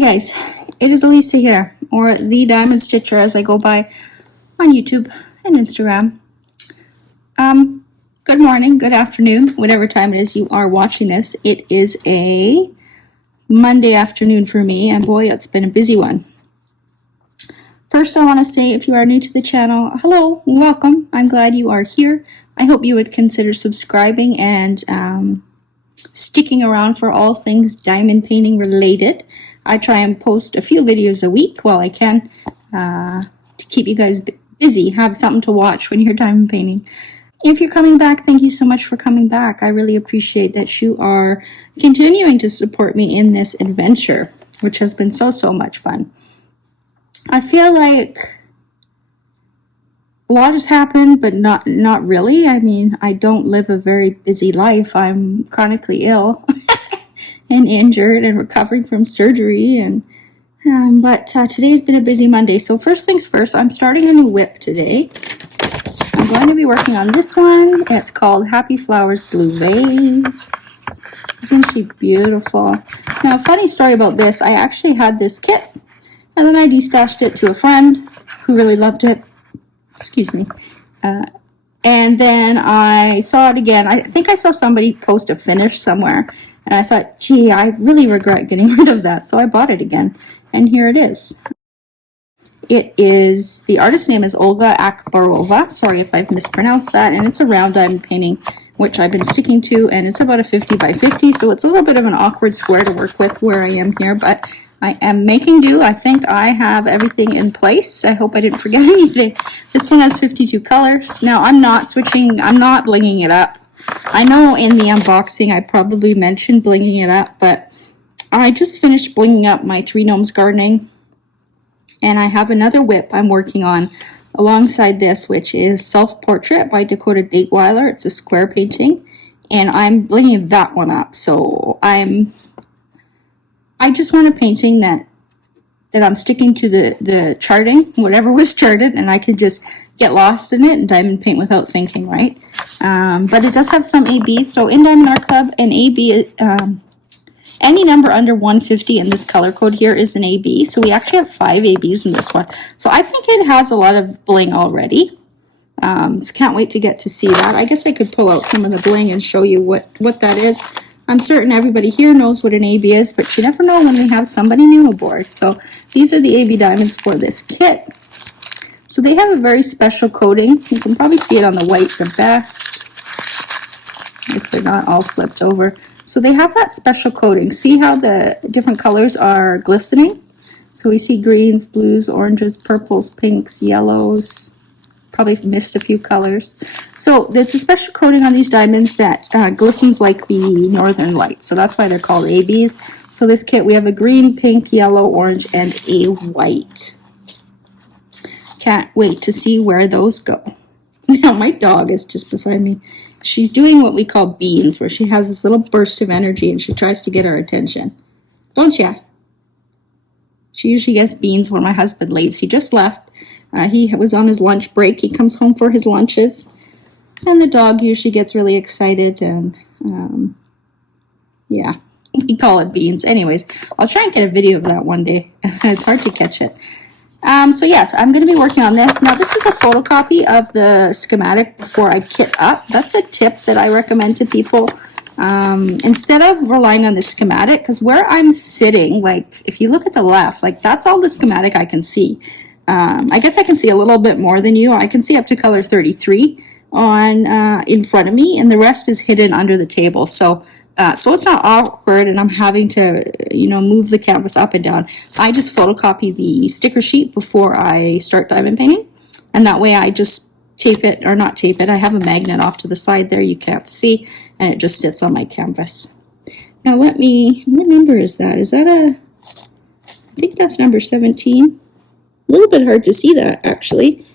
guys, it is Elisa here, or the Diamond Stitcher as I go by on YouTube and Instagram. Good morning, good afternoon, whatever time it is you are watching this. It is a Monday afternoon for me, and boy, it's been a busy one. First, I want to say, if you are new to the channel, hello, welcome. I'm glad you are here. I hope you would consider subscribing and sticking around for all things diamond painting related. I try and post a few videos a week while I can to keep you guys busy, have something to watch when you're diamond painting. If you're coming back, thank you so much for coming back. I really appreciate that you are continuing to support me in this adventure, which has been so much fun. I feel like a lot has happened, but not really. I mean, I don't live a very busy life. I'm chronically ill and injured and recovering from surgery. But today's been a busy Monday. So first things first, I'm starting a new whip today. I'm going to be working on this one. It's called Happy Flowers Blue Vase. Isn't she beautiful? Now, funny story about this. I actually had this kit, and then I destashed it to a friend who really loved it. Excuse me. And then I saw it again. I think I saw somebody post a finish somewhere, and I thought, gee, I really regret getting rid of that. So I bought it again, and here it is. It is, the artist's name is Olga Akbarova. Sorry if I've mispronounced that. And it's a round diamond painting, which I've been sticking to. And it's about a 50 by 50. So it's a little bit of an awkward square to work with where I am here. But I am making do. I think I have everything in place. I hope I didn't forget anything. This one has 52 colors. Now, I'm not switching. I'm not blinging it up. I know in the unboxing I probably mentioned blinging it up. But I just finished blinging up my 3 Gnomes Gardening. And I have another whip I'm working on alongside this, which is Self-Portrait by Dakota Dateweiler. It's a square painting, and I'm blinging that one up. So I just want a painting that I'm sticking to the charting, whatever was charted, and I can just get lost in it and diamond paint without thinking, right? But it does have some ABs. So in Diamond Art Club, an AB any number under 150 in this color code here is an AB. So we actually have 5 ABs in this one. So I think it has a lot of bling already. So can't wait to get to see that. I guess I could pull out some of the bling and show you what that is. I'm certain everybody here knows what an AB is, but you never know when we have somebody new aboard. So these are the AB diamonds for this kit. So they have a very special coating. You can probably see it on the white the best, if they're not all flipped over. So they have that special coating. See how the different colors are glistening? So we see greens, blues, oranges, purples, pinks, yellows. Probably missed a few colors. So there's a special coating on these diamonds that glistens like the northern lights. So that's why they're called ABs. So this kit, we have a green, pink, yellow, orange, and a white. Can't wait to see where those go. Now my dog is just beside me. She's doing what we call beans, where she has this little burst of energy and she tries to get our attention. Don't ya? She usually gets beans when my husband leaves. He just left. He was on his lunch break. He comes home for his lunches. And the dog usually gets really excited. And, yeah, we call it beans. Anyways, I'll try and get a video of that one day. It's hard to catch it. So yes, I'm going to be working on this. Now this is a photocopy of the schematic before I kit up. That's a tip that I recommend to people. Instead of relying on the schematic, because where I'm sitting, like if you look at the left, like that's all the schematic I can see. I guess I can see a little bit more than you. I can see up to color 33 on in front of me, and the rest is hidden under the table. So it's not awkward, and I'm having to, move the canvas up and down. I just photocopy the sticker sheet before I start diamond painting, and that way I just tape it, or not tape it. I have a magnet off to the side there you can't see, and it just sits on my canvas. Now what number is that? Is that I think that's number 17. A little bit hard to see that, actually.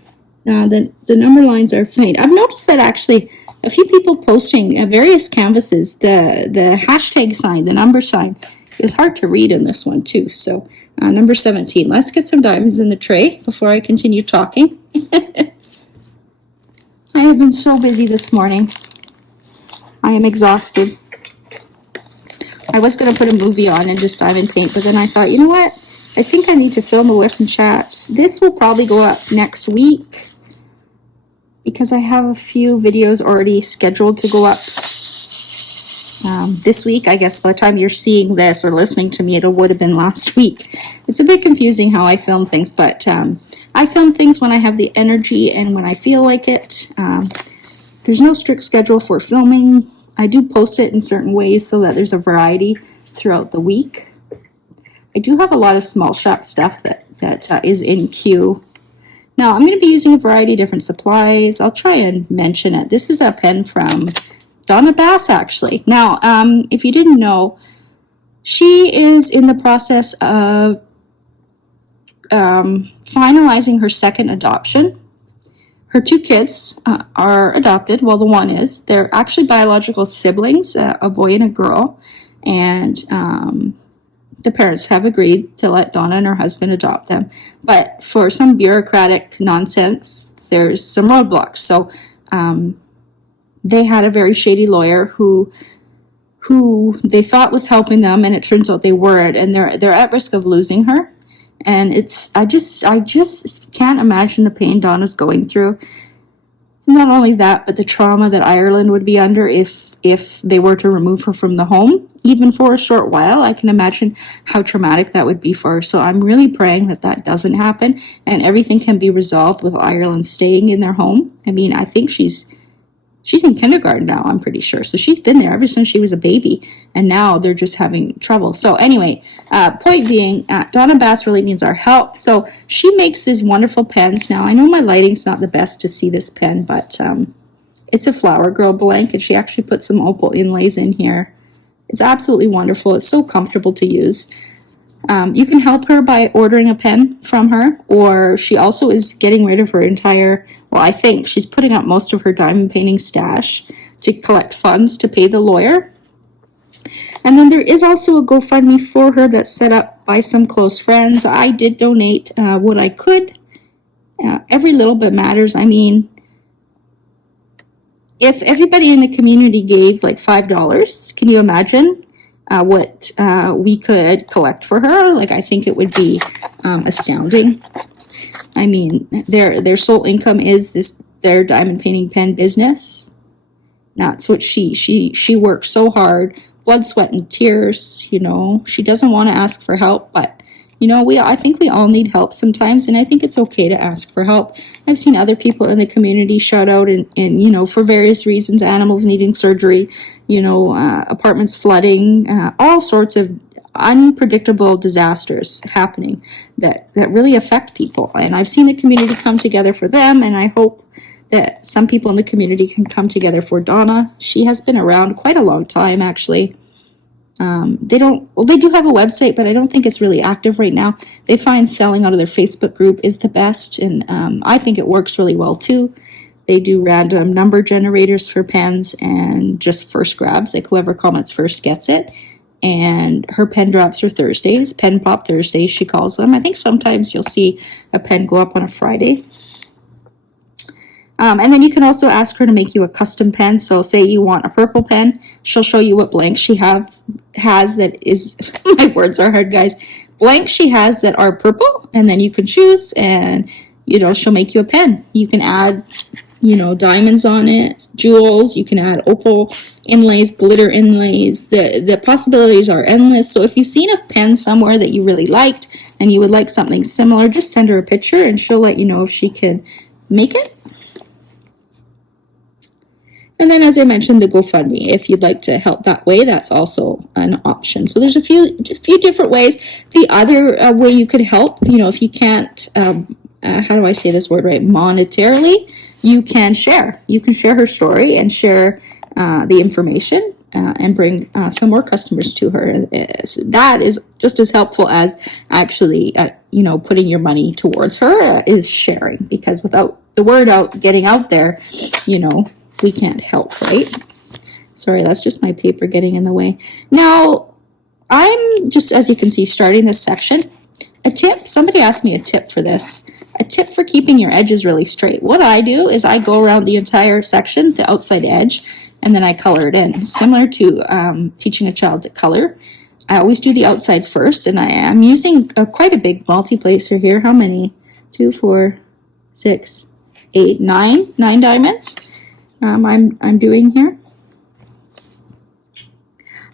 The number lines are faint. I've noticed that actually a few people posting various canvases, the hashtag sign, the number sign, is hard to read in this one too. So number 17. Let's get some diamonds in the tray before I continue talking. I have been so busy this morning. I am exhausted. I was going to put a movie on and just diamond paint, but then I thought, you know what? I think I need to film a Wip and Chat. This will probably go up next week because I have a few videos already scheduled to go up this week. I guess by the time you're seeing this or listening to me, it would have been last week. It's a bit confusing how I film things, but I film things when I have the energy and when I feel like it. There's no strict schedule for filming. I do post it in certain ways so that there's a variety throughout the week. I do have a lot of small shop stuff that is in queue. Now, I'm going to be using a variety of different supplies. I'll try and mention it. This is a pen from Donna Bass, actually. Now, if you didn't know, she is in the process of finalizing her second adoption. Her two kids are adopted. Well, the one is. They're actually biological siblings, a boy and a girl. And the parents have agreed to let Donna and her husband adopt them. But for some bureaucratic nonsense, there's some roadblocks. So they had a very shady lawyer who they thought was helping them, and it turns out they weren't. And they're at risk of losing her. And I just can't imagine the pain Donna's going through. Not only that, but the trauma that Ireland would be under if they were to remove her from the home, even for a short while. I can imagine how traumatic that would be for her. So I'm really praying that doesn't happen and everything can be resolved with Ireland staying in their home. I mean, I think she's in kindergarten now, I'm pretty sure. So she's been there ever since she was a baby, and now they're just having trouble. So anyway, point being, Donna Bass really needs our help. So she makes these wonderful pens. Now, I know my lighting's not the best to see this pen, but it's a Flower Girl blank, and she actually put some opal inlays in here. It's absolutely wonderful. It's so comfortable to use. You can help her by ordering a pen from her, or she also is getting rid of her entire, well, I think she's putting up most of her diamond painting stash to collect funds to pay the lawyer. And then there is also a GoFundMe for her that's set up by some close friends. I did donate what I could. Every little bit matters. I mean, if everybody in the community gave like $5, can you imagine what we could collect for her? Like, I think it would be astounding. I mean, their sole income is their diamond painting pen business. That's what she works so hard, blood, sweat, and tears. You know, she doesn't want to ask for help, but you know, I think we all need help sometimes, and I think it's okay to ask for help. I've seen other people in the community shout out, and you know, for various reasons, animals needing surgery, you know, apartments flooding, all sorts of unpredictable disasters happening that really affect people. And I've seen the community come together for them, and I hope that some people in the community can come together for Donna. She has been around quite a long time, actually. They do have a website, but I don't think it's really active right now. They find selling out of their Facebook group is the best, and I think it works really well too. They do random number generators for pens and just first grabs, like whoever comments first gets it. And her pen drops are Thursdays, Pen Pop Thursdays, she calls them. I think sometimes you'll see a pen go up on a Friday. And then you can also ask her to make you a custom pen. So say you want a purple pen, she'll show you what blanks she has that is, my words are hard, guys, blanks she has that are purple, and then you can choose, and, you know, she'll make you a pen. You can add, you know, diamonds on it, jewels, you can add opal inlays, glitter inlays. The possibilities are endless. So if you've seen a pen somewhere that you really liked and you would like something similar, just send her a picture and she'll let you know if she can make it. And then, as I mentioned, the GoFundMe. If you'd like to help that way, that's also an option. So there's a few different ways. The other way you could help, you know, if you can't, how do I say this word right, monetarily, you can share. You can share her story and share the information and bring some more customers to her. So that is just as helpful as actually, you know, putting your money towards her is sharing. Because without the word getting out there, you know, we can't help, right? Sorry, that's just my paper getting in the way. Now, I'm just, as you can see, starting this section. A tip, somebody asked me a tip for this. A tip for keeping your edges really straight. What I do is I go around the entire section, the outside edge, and then I color it in. Similar to teaching a child to color, I always do the outside first, and I'm using quite a big multi-placer here. How many? 2, 4, 6, 8, 9 diamonds I'm doing here.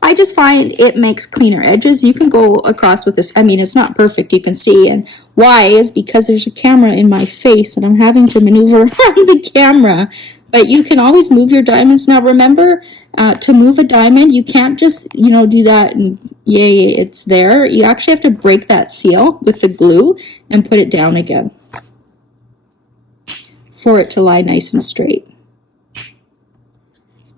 I just find it makes cleaner edges. You can go across with this. I mean, it's not perfect, you can see. And why is because there's a camera in my face and I'm having to maneuver around the camera. But you can always move your diamonds. Now, remember, to move a diamond, you can't just, do that and yay, it's there. You actually have to break that seal with the glue and put it down again for it to lie nice and straight.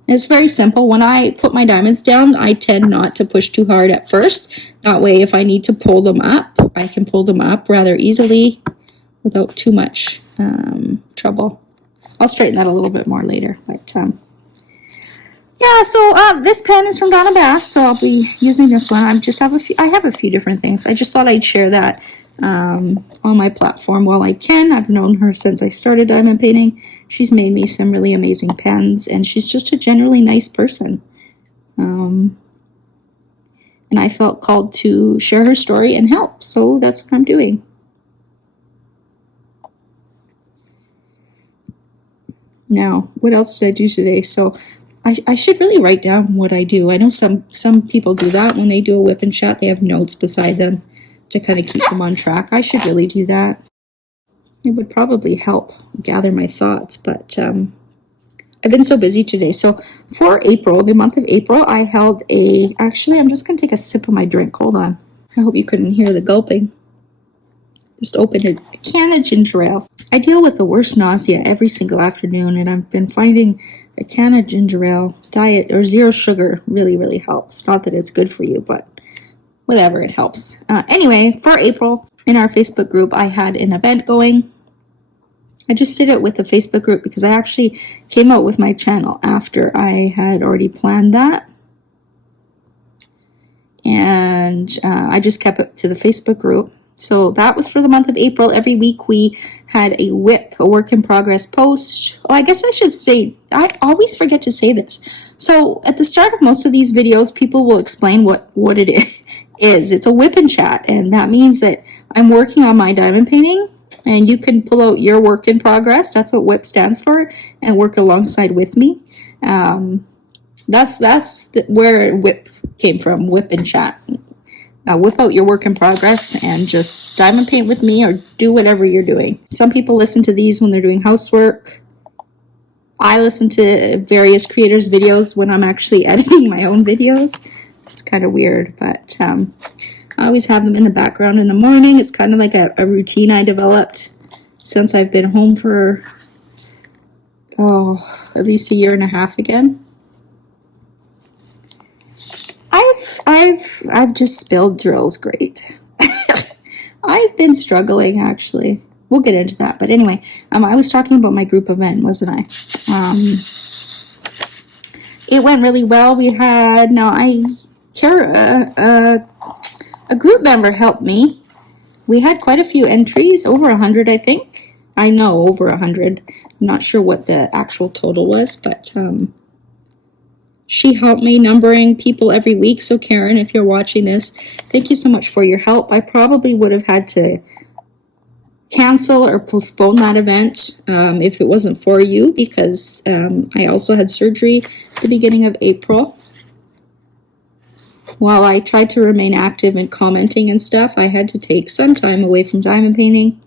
It's very simple. When I put my diamonds down, I tend not to push too hard at first. That way, if I need to pull them up, I can pull them up rather easily without too much trouble. I'll straighten that a little bit more later. But yeah, so this pen is from Donna Bass, so I'll be using this one. I have a few different things. I just thought I'd share that on my platform while I can. I've known her since I started diamond painting. She's made me some really amazing pens, and she's just a generally nice person. And I felt called to share her story and help, so that's what I'm doing. Now, what else did I do today? So I should really write down what I do. I know some people do that when they do a Wip and Chat. They have notes beside them to kind of keep them on track. I should really do that. It would probably help gather my thoughts, but I've been so busy today. So for April, the month of April, I held actually, I'm just going to take a sip of my drink. Hold on. I hope you couldn't hear the gulping. Just opened a can of ginger ale. I deal with the worst nausea every single afternoon, and I've been finding a can of ginger ale diet or zero sugar really, really helps. Not that it's good for you, but whatever, it helps. Anyway, for April, in our Facebook group, I had an event going. I just did it with the Facebook group because I actually came out with my channel after I had already planned that. And I just kept it to the Facebook group. So that was for the month of April. Every week we had a WIP, a work in progress post. Oh, I guess I should say, I always forget to say this. So at the start of most of these videos, people will explain what it is. It's a Wip and Chat, and that means that I'm working on my diamond painting, and you can pull out your work in progress. That's what WIP stands for, and work alongside with me. That's where WIP came from, Wip and Chat. Whip out your work in progress and just diamond paint with me or do whatever you're doing. Some people listen to these when they're doing housework. I listen to various creators' videos when I'm actually editing my own videos. It's kind of weird, but I always have them in the background in the morning. It's kind of like a routine I developed since I've been home for, at least a year and a half again. I've just spilled drills great. I've been struggling, actually. We'll get into that. But anyway, I was talking about my group event, wasn't I? It went really well. We had, a group member helped me. We had quite a few entries, over 100, I think. I know, over 100. I'm not sure what the actual total was, but she helped me numbering people every week. So Karen, if you're watching this, thank you so much for your help. I probably would have had to cancel or postpone that event if it wasn't for you, because I also had surgery at the beginning of April. While I tried to remain active and commenting and stuff, I had to take some time away from diamond painting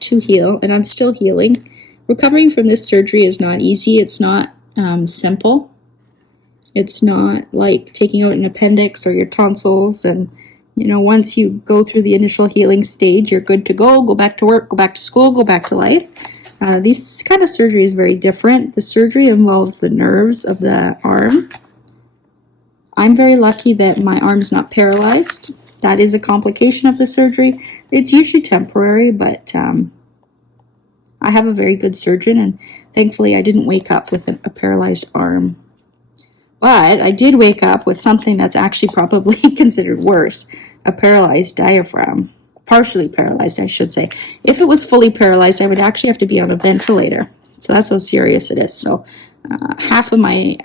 to heal, and I'm still healing. Recovering from this surgery is not easy. It's not simple. It's not like taking out an appendix or your tonsils, and once you go through the initial healing stage, you're good to go back to work, go back to school, go back to life. This kind of surgery is very different. The surgery involves the nerves of the arm. I'm very lucky that my arm's not paralyzed. That is a complication of the surgery. It's usually temporary, but I have a very good surgeon, and thankfully I didn't wake up with a paralyzed arm. But I did wake up with something that's actually probably considered worse, a paralyzed diaphragm. Partially paralyzed, I should say. If it was fully paralyzed, I would actually have to be on a ventilator. So that's how serious it is. So half of my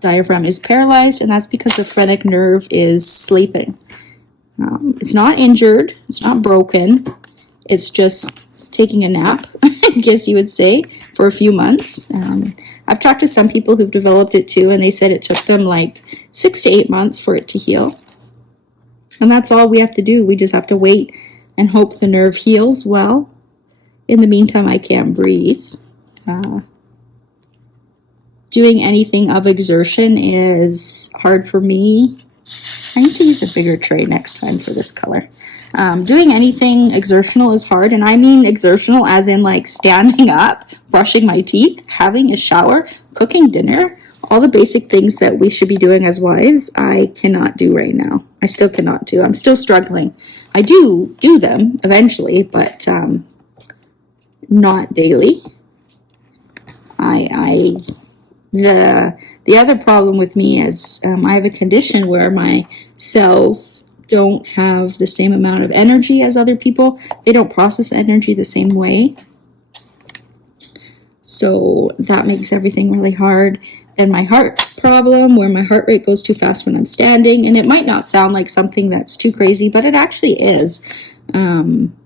diaphragm is paralyzed, and that's because the phrenic nerve is sleeping. It's not injured, it's not broken, it's just taking a nap, I guess you would say, for a few months. I've talked to some people who've developed it too, and they said it took them like 6 to 8 months for it to heal. And that's all we have to do. We just have to wait and hope the nerve heals well. In the meantime, I can't breathe. Doing anything of exertion is hard for me. I need to use a bigger tray next time for this color. Doing anything exertional is hard, and I mean exertional as in like standing up, brushing my teeth, having a shower, cooking dinner, all the basic things that we should be doing as wives, I cannot do right now. I still cannot do. I'm still struggling. I do them eventually, but not daily. The other problem with me is I have a condition where my cells don't have the same amount of energy as other people. They don't process energy the same way. So that makes everything really hard. And my heart problem, where my heart rate goes too fast when I'm standing. And it might not sound like something that's too crazy, but it actually is. I'm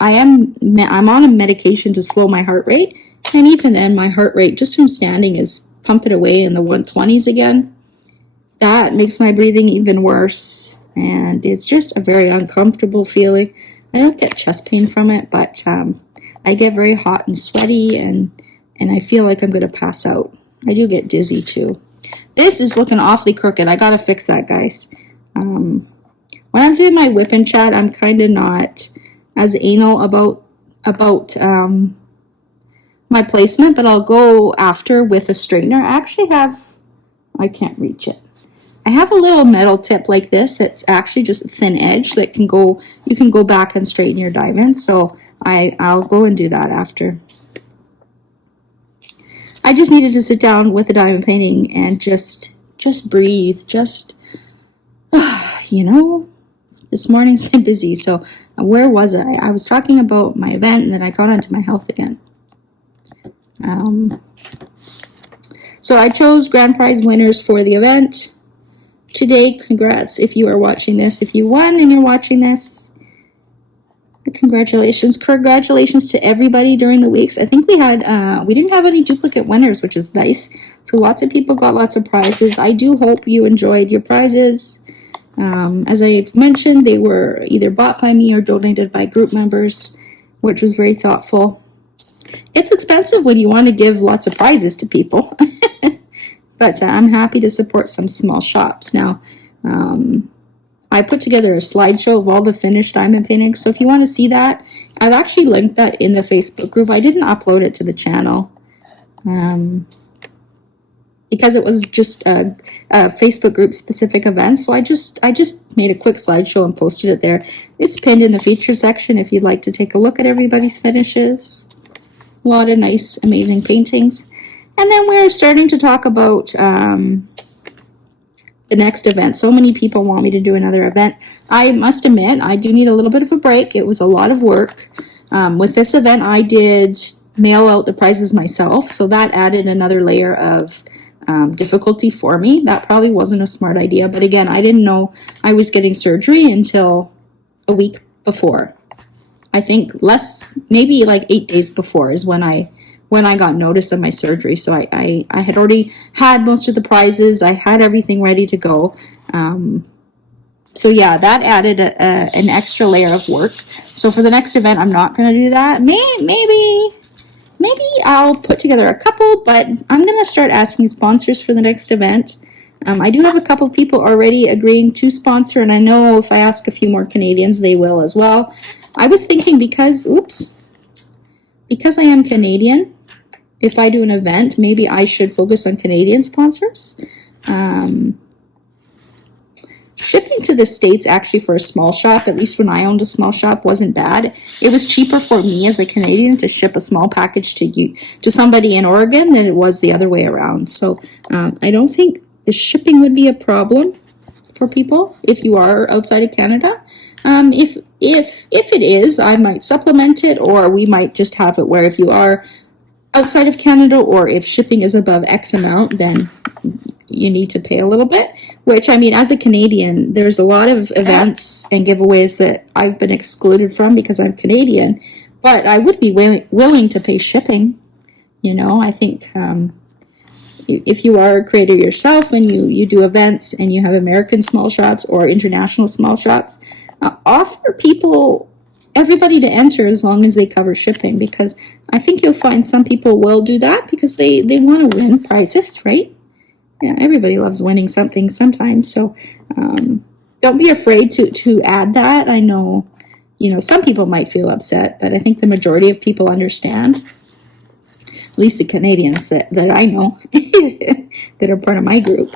on a medication to slow my heart rate. And even then, my heart rate just from standing is pumping away in the 120s again. That makes my breathing even worse. And it's just a very uncomfortable feeling. I don't get chest pain from it, but I get very hot and sweaty, and I feel like I'm going to pass out. I do get dizzy too. This is looking awfully crooked. I got to fix that, guys. When I'm doing my Wip and Chat, I'm kind of not as anal about my placement, but I'll go after with a straightener. I can't reach it. I have a little metal tip like this that's actually just a thin edge that you can go back and straighten your diamond. So I'll go and do that after. I just needed to sit down with the diamond painting and just breathe. This morning's been busy. So where was I? I was talking about my event, and then I got onto my health again. So I chose grand prize winners for the event today. Congrats if you are watching this. If you won and you're watching this, congratulations. Congratulations to everybody during the weeks. I think we didn't have any duplicate winners, which is nice. So lots of people got lots of prizes. I do hope you enjoyed your prizes. As I've mentioned, they were either bought by me or donated by group members, which was very thoughtful. It's expensive when you want to give lots of prizes to people, but I'm happy to support some small shops. Now, I put together a slideshow of all the finished diamond paintings, so if you want to see that, I've actually linked that in the Facebook group. I didn't upload it to the channel because it was just a Facebook group specific event, so I just made a quick slideshow and posted it there. It's pinned in the feature section if you'd like to take a look at everybody's finishes. A lot of nice, amazing paintings. And then we're starting to talk about the next event. So many people want me to do another event. I must admit, I do need a little bit of a break. It was a lot of work. With this event, I did mail out the prizes myself, so that added another layer of difficulty for me. That probably wasn't a smart idea, but again, I didn't know I was getting surgery until a week before. I think maybe like 8 days before is when I got notice of my surgery. So I had already had most of the prizes. I had everything ready to go. So yeah, that added an extra layer of work. So for the next event, I'm not going to do that. Maybe I'll put together a couple, but I'm going to start asking sponsors for the next event. I do have a couple people already agreeing to sponsor, and I know if I ask a few more Canadians, they will as well. I was thinking because I am Canadian, if I do an event, maybe I should focus on Canadian sponsors. Shipping to the States actually for a small shop, at least when I owned a small shop, wasn't bad. It was cheaper for me as a Canadian to ship a small package to somebody in Oregon than it was the other way around. So I don't think the shipping would be a problem for people if you are outside of Canada. If it is, I might supplement it, or we might just have it where if you are outside of Canada, or if shipping is above X amount, then you need to pay a little bit, which, I mean, as a Canadian, there's a lot of events and giveaways that I've been excluded from because I'm Canadian, but I would be willing to pay shipping. I think if you are a creator yourself and you do events and you have American small shops or international small shops, offer everybody to enter as long as they cover shipping, because I think you'll find some people will do that because they want to win prizes, right? Yeah, everybody loves winning something sometimes. So don't be afraid to add that. I know, some people might feel upset, but I think the majority of people understand. At least the Canadians that I know that are part of my group.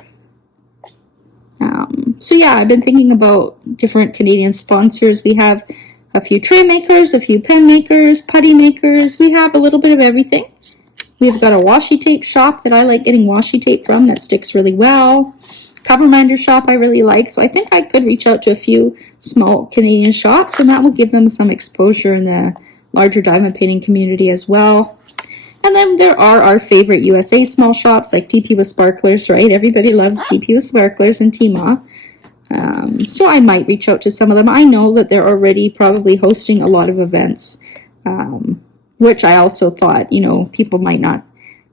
So yeah, I've been thinking about different Canadian sponsors. We have a few tray makers, a few pen makers, putty makers. We have a little bit of everything. We've got a washi tape shop that I like getting washi tape from that sticks really well. Cover minder shop I really like. So I think I could reach out to a few small Canadian shops, and that will give them some exposure in the larger diamond painting community as well. And then there are our favorite USA small shops like DP with Sparklers, right? Everybody loves DP with Sparklers and Tima. So I might reach out to some of them. I know that they're already probably hosting a lot of events, which I also thought, people might not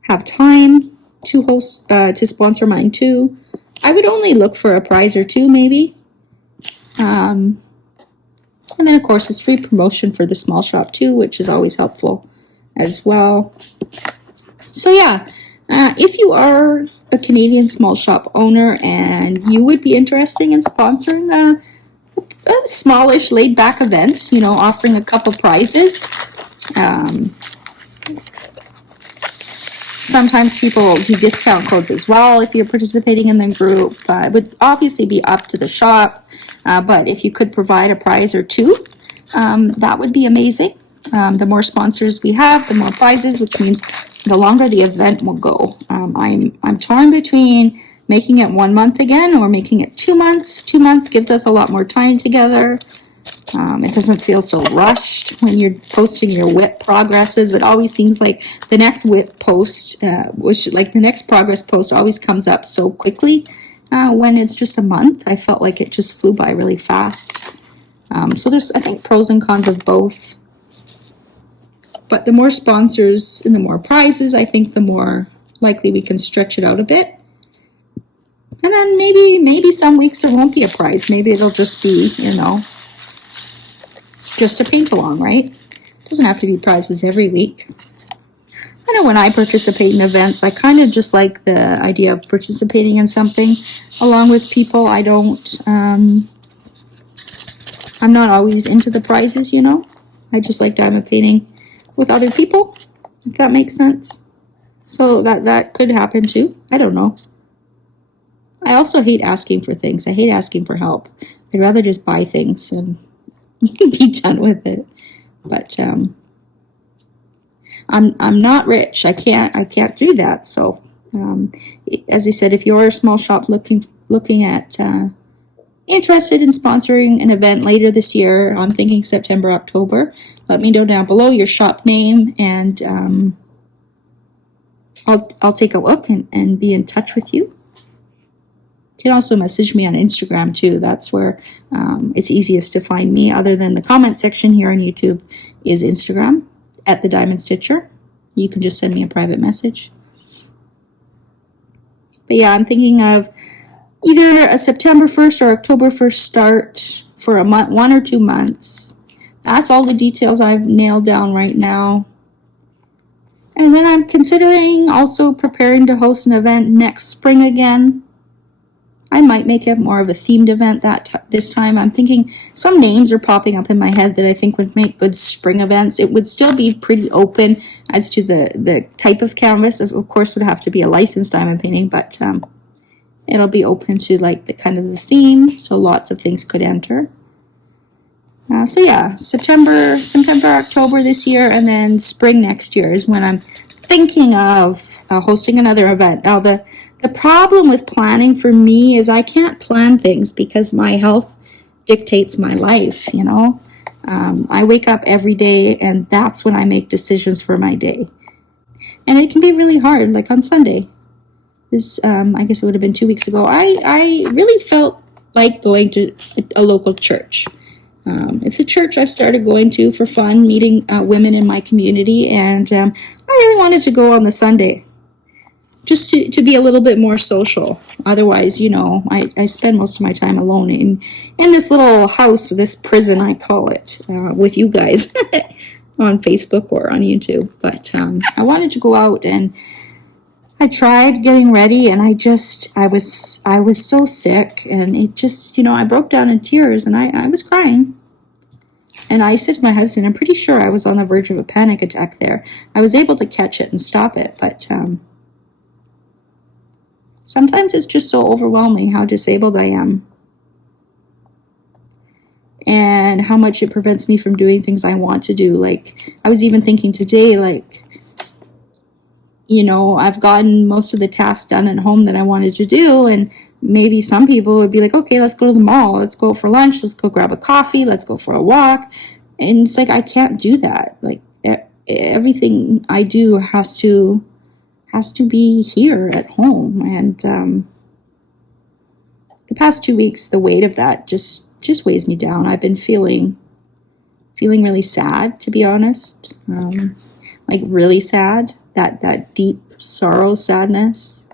have time to host, to sponsor mine too. I would only look for a prize or two, maybe. And then, of course, it's free promotion for the small shop too, which is always helpful as well. So yeah, if you are a Canadian small shop owner and you would be interested in sponsoring a smallish laid back event, offering a couple prizes. Sometimes people do discount codes as well if you're participating in the group. It would obviously be up to the shop, but if you could provide a prize or two, that would be amazing. The more sponsors we have, the more prizes, which means the longer the event will go. I'm torn between making it 1 month again or making it 2 months. 2 months gives us a lot more time together. It doesn't feel so rushed when you're posting your WIP progresses. It always seems like the next WIP post, the next progress post always comes up so quickly. When it's just a month, I felt like it just flew by really fast. So there's, I think, pros and cons of both. But the more sponsors and the more prizes, I think the more likely we can stretch it out a bit. And then maybe some weeks there won't be a prize. Maybe it'll just be, just a paint along, right? It doesn't have to be prizes every week. I know when I participate in events, I kind of just like the idea of participating in something along with people. I'm not always into the prizes, I just like diamond painting with other people, if that makes sense. So that could happen too. I don't know. I also hate asking for things. I hate asking for help. I'd rather just buy things and be done with it. But I'm not rich. I can't do that. So as I said, if you're a small shop looking at interested in sponsoring an event later this year, I'm thinking September, October, let me know down below your shop name, and I'll take a look and be in touch with you. You can also message me on Instagram too. That's where it's easiest to find me, other than the comment section here on YouTube, is Instagram at The Diamond Stitcher. You can just send me a private message. But yeah, I'm thinking of either a September 1st or October 1st start for a month, 1 or 2 months. That's all the details I've nailed down right now. And then I'm considering also preparing to host an event next spring again. I might make it more of a themed event this time. I'm thinking some names are popping up in my head that I think would make good spring events. It would still be pretty open as to the type of canvas. Of course, would have to be a licensed diamond painting, but it'll be open to like the kind of the theme, so lots of things could enter. So yeah, September, October this year, and then spring next year is when I'm thinking of hosting another event. Now the problem with planning for me is I can't plan things because my health dictates my life, I wake up every day and that's when I make decisions for my day. And it can be really hard, like on Sunday. This, I guess it would have been 2 weeks ago. I really felt like going to a local church. It's a church I've started going to for fun, meeting women in my community, and I really wanted to go on the Sunday, just to be a little bit more social. Otherwise, I spend most of my time alone in this little house, this prison, I call it, with you guys on Facebook or on YouTube. But I wanted to go out, and I tried getting ready, and I was so sick, and it just, I broke down in tears, and I was crying. And I said to my husband, I'm pretty sure I was on the verge of a panic attack there. I was able to catch it and stop it, but sometimes it's just so overwhelming how disabled I am, and how much it prevents me from doing things I want to do. Like, I was even thinking today, like, I've gotten most of the tasks done at home that I wanted to do, and maybe some people would be like, okay, let's go to the mall, let's go for lunch, let's go grab a coffee, let's go for a walk. And it's like, I can't do that. Like, everything I do has to be here at home. And the past 2 weeks, the weight of that just weighs me down. I've been feeling really sad, to be honest. Like, really sad. That deep sorrow, sadness.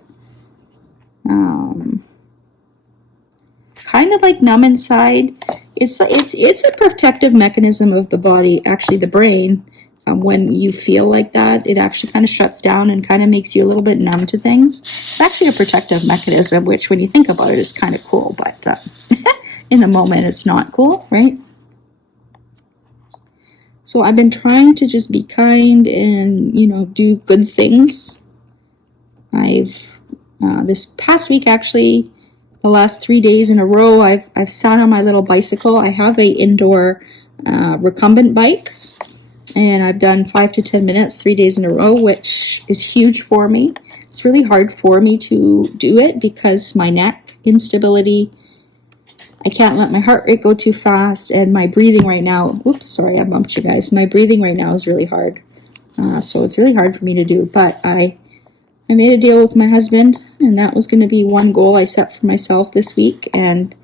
Kind of like numb inside. It's a protective mechanism of the body, actually the brain. When you feel like that, it actually kind of shuts down and kind of makes you a little bit numb to things. It's actually a protective mechanism, which when you think about it is kind of cool, but in the moment it's not cool, right? So I've been trying to just be kind and, do good things. I've, this past week, actually, the last 3 days in a row, I've sat on my little bicycle. I have a indoor recumbent bike, and I've done 5 to 10 minutes 3 days in a row, which is huge for me. It's really hard for me to do it because my neck instability, I can't let my heart rate go too fast, and my breathing right now, oops, sorry, I bumped you guys. My breathing right now is really hard. So it's really hard for me to do, but I made a deal with my husband, and that was going to be one goal I set for myself this week, and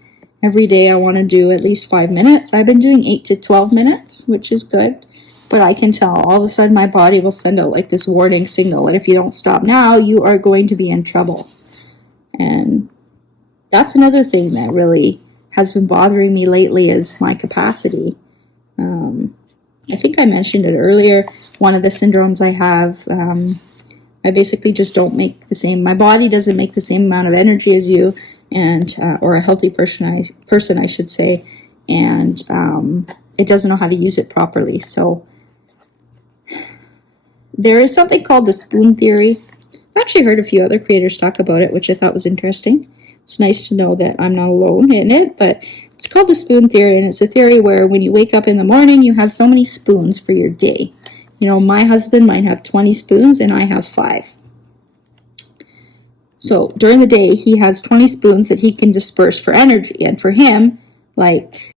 every day I want to do at least 5 minutes. I've been doing 8 to 12 minutes, which is good, but I can tell all of a sudden my body will send out like this warning signal, and if you don't stop now, you are going to be in trouble. And that's another thing that really has been bothering me lately is my capacity. I think I mentioned it earlier. One of the syndromes I have, I basically just don't make the same, my body doesn't make the same amount of energy as you, and or a healthy person I should say, and it doesn't know how to use it properly. So there is something called the spoon theory. I've actually heard a few other creators talk about it, which I thought was interesting. It's nice to know that I'm not alone in it, but it's called the spoon theory, and it's a theory where when you wake up in the morning, you have so many spoons for your day. My husband might have 20 spoons, and I have 5. So during the day, he has 20 spoons that he can disperse for energy, and for him, like,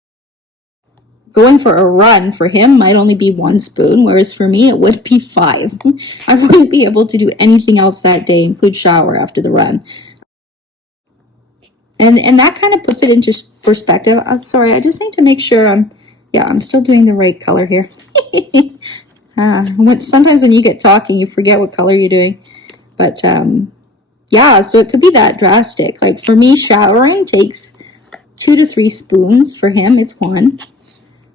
going for a run for him might only be 1 spoon, whereas for me, it would be 5. I wouldn't be able to do anything else that day, include shower after the run. And that kind of puts it into perspective. Sorry, I just need to make sure I'm still doing the right color here. Sometimes when you get talking, you forget what color you're doing. But so it could be that drastic. Like for me, showering takes 2 to 3 spoons. For him, it's 1.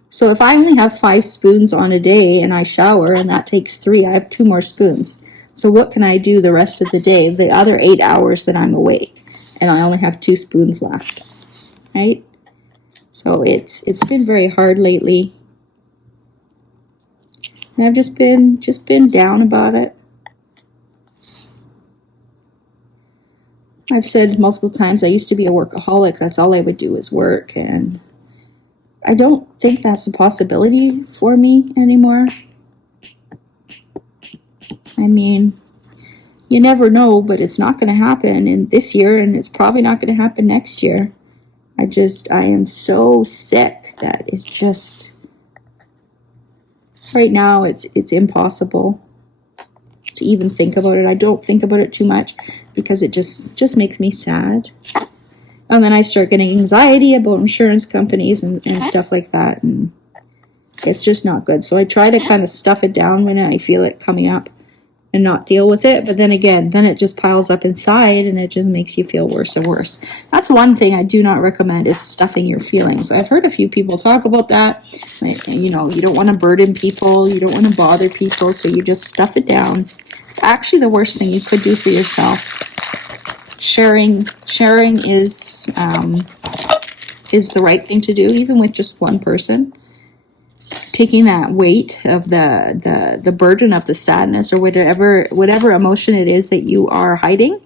So if I only have 5 spoons on a day and I shower and that takes 3, I have 2 more spoons. So what can I do the rest of the day, the other 8 hours that I'm awake? And I only have 2 spoons left, right? So it's been very hard lately. And I've just been down about it. I've said multiple times I used to be a workaholic. That's all I would do is work, and I don't think that's a possibility for me anymore. I mean, you never know, but it's not going to happen in this year, and it's probably not going to happen next year. I am so sick that it's just, right now it's impossible. to even think about it. I don't think about it too much because it just makes me sad. And then I start getting anxiety about insurance companies and stuff like that. And it's just not good. So I try to kind of stuff it down when I feel it coming up and not deal with it. But then again, then it just piles up inside and it just makes you feel worse and worse. That's one thing I do not recommend, is stuffing your feelings. I've heard a few people talk about that. Like, you know, you don't want to burden people. You don't want to bother people. So you just stuff it down. It's actually the worst thing you could do for yourself. Sharing is the right thing to do, even with just one person. Taking that weight of the burden of the sadness or whatever emotion it is that you are hiding,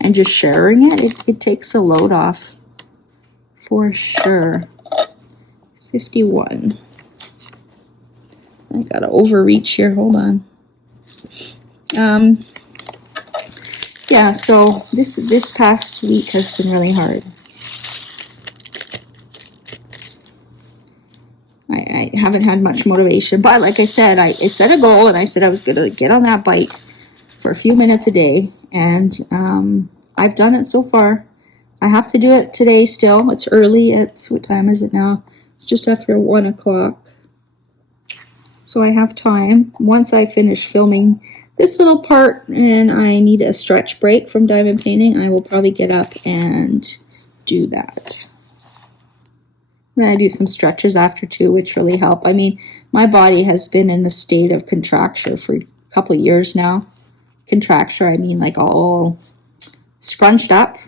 and just sharing it takes a load off for sure. 51. I gotta overreach here. Hold on. Yeah, so this past week has been really hard. I haven't had much motivation, but like I said, I set a goal and I said I was going to get on that bike for a few minutes a day, and I've done it so far. I have to do it today still. It's early. What time is it now? It's just after 1 o'clock. So I have time. Once I finish filming this little part and I need a stretch break from diamond painting, I will probably get up and do that. Then I do some stretches after too, which really help. I mean, my body has been in a state of contracture for a couple of years now. Contracture, I mean like all scrunched up.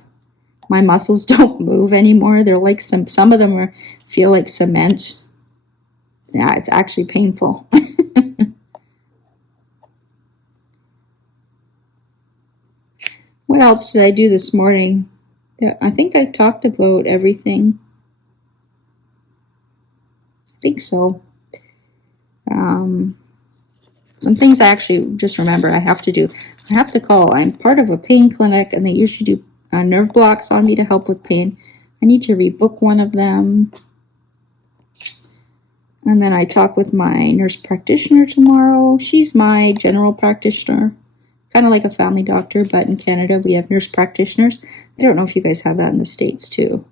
My muscles don't move anymore. They're like some of them feel like cement. Yeah, it's actually painful. What else did I do this morning? I think I talked about everything. I think so. Some things I actually just remember I have to do. I have to call. I'm part of a pain clinic, and they usually do nerve blocks on me to help with pain. I need to rebook one of them. And then I talk with my nurse practitioner tomorrow. She's my general practitioner, kind of like a family doctor, but in Canada we have nurse practitioners. I don't know if you guys have that in the States too.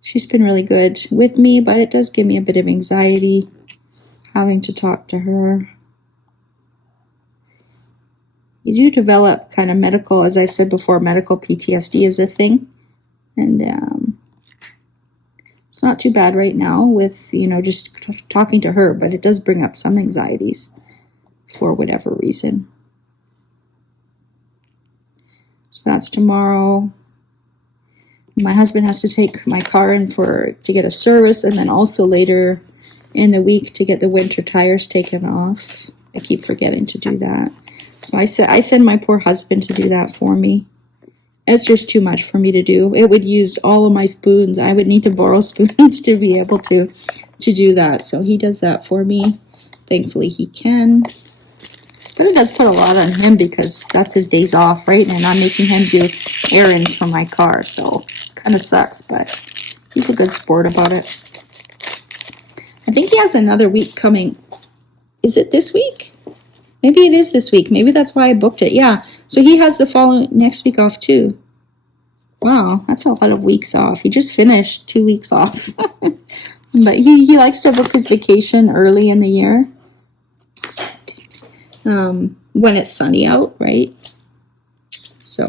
She's been really good with me, but it does give me a bit of anxiety having to talk to her. You do develop kind of medical, as I've said before, medical PTSD is a thing. And it's not too bad right now with, just talking to her, but it does bring up some anxieties for whatever reason. So that's tomorrow. My husband has to take my car in to get a service, and then also later in the week to get the winter tires taken off. I keep forgetting to do that. So I send my poor husband to do that for me. It's just too much for me to do. It would use all of my spoons. I would need to borrow spoons to be able to do that. So he does that for me. Thankfully he can. But it does put a lot on him because that's his days off, right? And I'm making him do errands for my car. So kind of sucks, but he's a good sport about it. I think he has another week coming. Is it this week? Maybe it is this week. Maybe that's why I booked it. Yeah. So he has the next week off too. Wow, that's a lot of weeks off. He just finished 2 weeks off. But he likes to book his vacation early in the year. When it's sunny out, right? So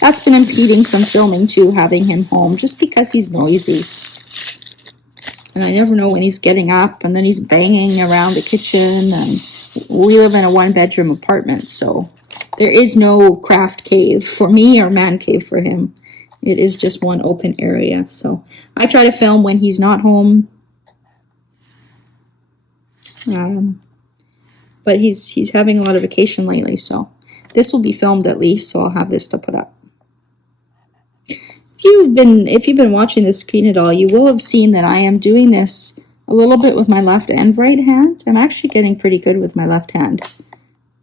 that's been impeding some filming too, having him home, just because he's noisy. And I never know when he's getting up, and then he's banging around the kitchen, and we live in a 1-bedroom apartment, so there is no craft cave for me or man cave for him. It is just one open area. So I try to film when he's not home. But he's having a lot of vacation lately, so this will be filmed at least, so I'll have this to put up. If you've been watching the screen at all, you will have seen that I am doing this a little bit with my left and right hand. I'm actually getting pretty good with my left hand.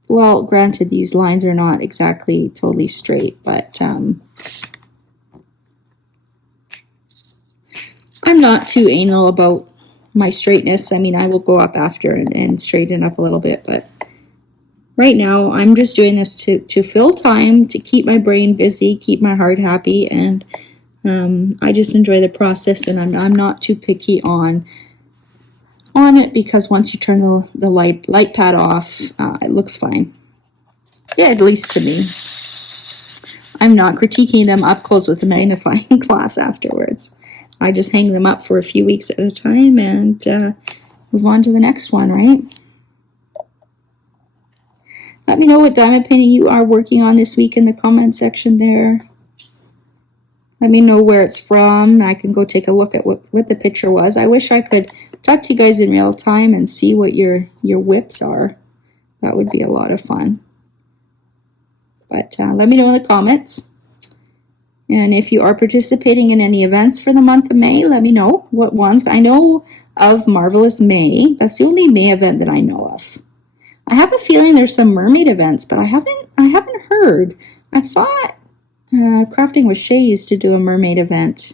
Well, granted, these lines are not exactly totally straight, but I'm not too anal about my straightness. I mean, I will go up after and straighten up a little bit, but right now, I'm just doing this to fill time, to keep my brain busy, keep my heart happy, and I just enjoy the process, and I'm not too picky on it, because once you turn the light pad off, it looks fine. Yeah, at least to me. I'm not critiquing them up close with a magnifying glass afterwards. I just hang them up for a few weeks at a time and move on to the next one, right? Let me know what diamond painting you are working on this week in the comment section there. Let me know where it's from. I can go take a look at what the picture was. I wish I could talk to you guys in real time and see what your whips are. That would be a lot of fun. But let me know in the comments. And if you are participating in any events for the month of May, let me know what ones. I know of Marvelous May. That's the only May event that I know of. I have a feeling there's some mermaid events, but I haven't heard. I thought Crafting with Shay used to do a mermaid event.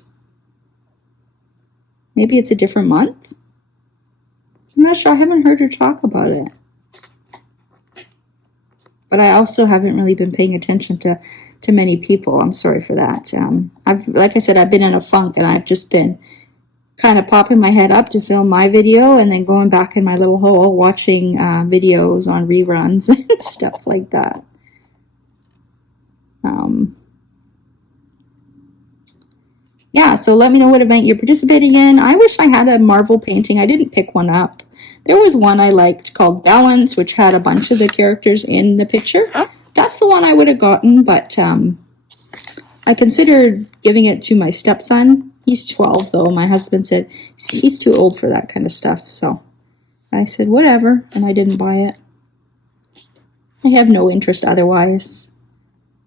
Maybe it's a different month? I'm not sure. I haven't heard her talk about it. But I also haven't really been paying attention to many people. I'm sorry for that. Like I said, I've been in a funk, and I've just been kind of popping my head up to film my video and then going back in my little hole watching videos on reruns and stuff like that. Yeah, so let me know what event you're participating in. I wish I had a Marvel painting. I didn't pick one up. There was one I liked called Balance, which had a bunch of the characters in the picture. That's the one I would have gotten, but I considered giving it to my stepson. He's 12, though. My husband said he's too old for that kind of stuff, so I said whatever, and I didn't buy it. I have no interest otherwise.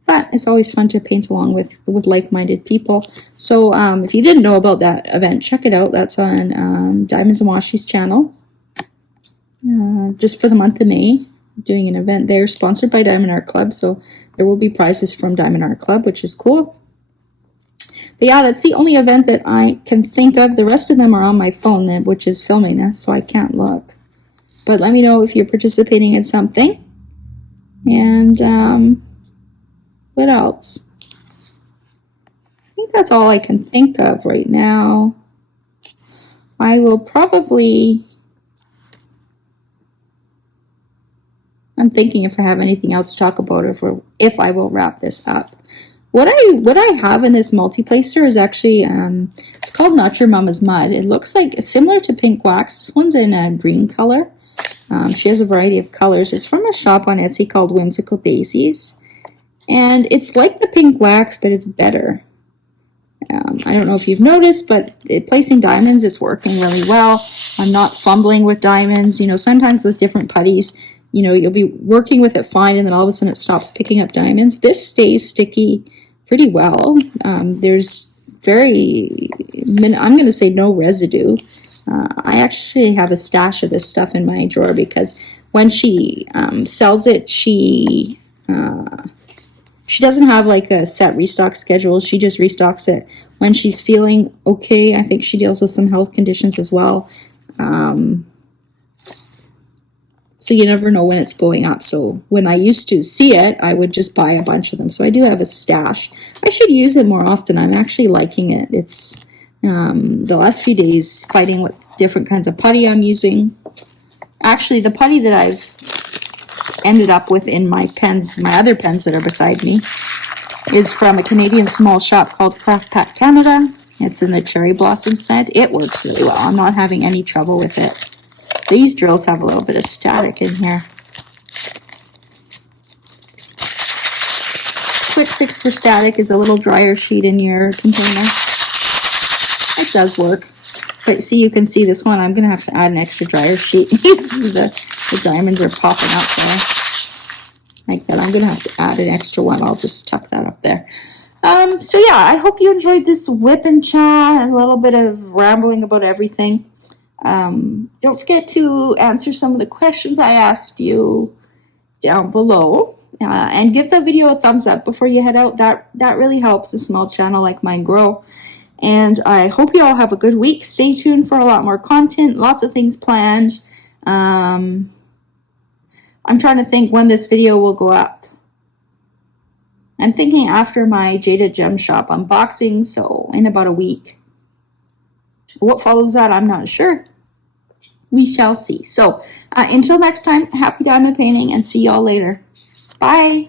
But it's always fun to paint along with like-minded people. So if you didn't know about that event, check it out. That's on Diamonds and Washi's channel. Just for the month of May, doing an event there sponsored by Diamond Art Club. So there will be prizes from Diamond Art Club, which is cool. But yeah, that's the only event that I can think of. The rest of them are on my phone, which is filming this, so I can't look. But let me know if you're participating in something. And what else? I think that's all I can think of right now. I will probably... I'm thinking if I have anything else to talk about, or if I will wrap this up. What I have in this multi-placer is actually, it's called Not Your Mama's Mud. It looks like it's similar to pink wax. This one's in a green color. She has a variety of colors. It's from a shop on Etsy called Whimsical Daisies. And it's like the pink wax, but it's better. I don't know if you've noticed, but placing diamonds is working really well. I'm not fumbling with diamonds. You know, sometimes with different putties, you know, you'll be working with it fine, and then all of a sudden it stops picking up diamonds. This stays sticky pretty well. There's I'm going to say no residue. I actually have a stash of this stuff in my drawer, because when she sells it, she doesn't have like a set restock schedule. She just restocks it when she's feeling okay. I think she deals with some health conditions as well. So you never know when it's going up. So when I used to see it, I would just buy a bunch of them. So I do have a stash. I should use it more often. I'm actually liking it. It's the last few days fighting with different kinds of putty I'm using. Actually, the putty that I've ended up with in my pens, my other pens that are beside me, is from a Canadian small shop called Craft Pat Canada. It's in the cherry blossom scent. It works really well. I'm not having any trouble with it. These drills have a little bit of static in here. Quick fix for static is a little dryer sheet in your container. It does work. But see, you can see this one. I'm going to have to add an extra dryer sheet. the diamonds are popping up there. Like that. I'm going to have to add an extra one. I'll just tuck that up there. So yeah, I hope you enjoyed this whip and chat, a little bit of rambling about everything. Don't forget to answer some of the questions I asked you down below, and give the video a thumbs up before you head out. That really helps a small channel like mine grow. And I hope you all have a good week. Stay tuned for a lot more content, lots of things planned. I'm trying to think when this video will go up. I'm thinking after my Jaded Gem Shop unboxing, so in about a week. What follows that, I'm not sure. We shall see. So until next time, happy diamond painting and see y'all later. Bye.